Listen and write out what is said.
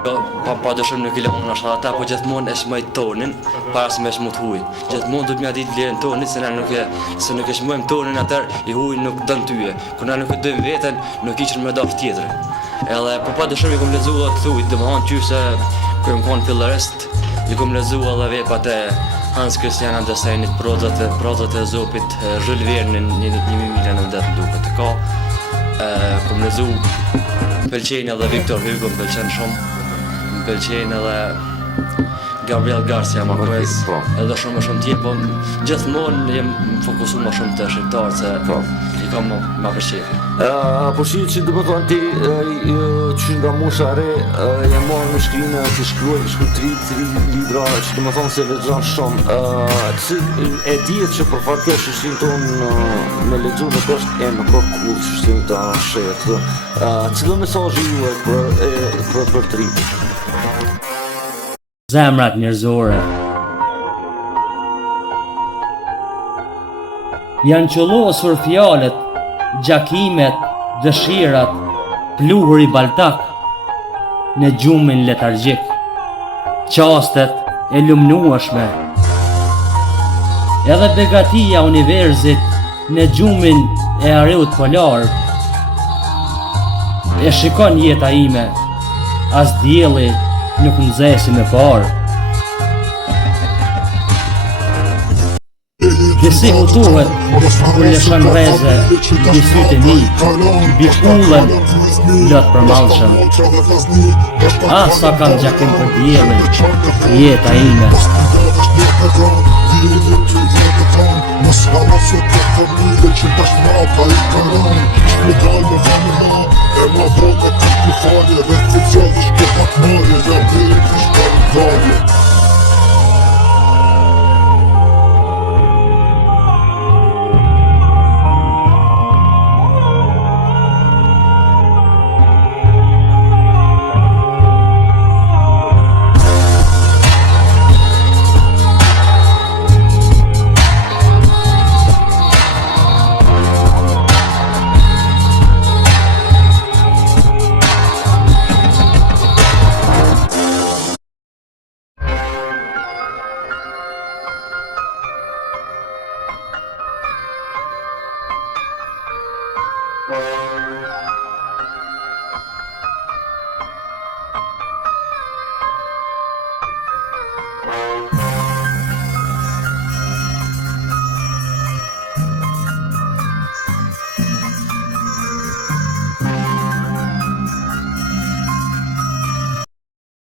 Pa dëshëm nuk I lëmon ashtë ata, po gjithmonë e shmoj tonin para se me shmut huj. Gjithmonë du t'mja ditë vlerën tonin, se nuk e shmojmë tonin atër I huj nuk dën tyje. Kur na nuk e dojmë veten, nuk ishën me dafë tjetër. Edhe po pa dëshëm I kom lexuar të thujt, domethënë qyse kur më konë fillarist, I kom lexuar edhe vepat e Hans Christian Andersenit, prozat e Zopit, Jules Verne'in 1990 duket. Kom lexu pëlqejnë edhe Victor Hugo, më pëlqen shumë. Më pëlqejnë edhe Gabriel Garcia Marquez, edhe shumë tjerë, po gjithmonë jem fokusu më shumë të shqiptarë, se I kam ma përqejnë. Po që dhe më thonë ti, që nga mosha re, jam marrë në shkrinë, që shkruaj tri libra, që dhe më thonë se lexon shumë. E dihet që për fakt kjo shështin tonë me lexu nuk është nuk ka cool shështin të shetë. Cilo mesazhi juaj për të rinjtë? Zemrat njerëzore janë qëllosur fjalët, gjakimet, dëshirat, pluhuri baltak në gjumin letargjik, qastet e lumnueshme, edhe begatia universit në gjumin e ariut polar. E shikon jeta ime, as dielli nuk nxesi me parë. Dhe si mu duhet, kur lëshon reze, bi sytë mi, bi ullën, lot për malshëm. Sa kam gjakim për diellin, jeta ime. Mos halla se të familje që tash mrapa I karan Shme dalë me vanë ma E ma do me të të falje Dhe të të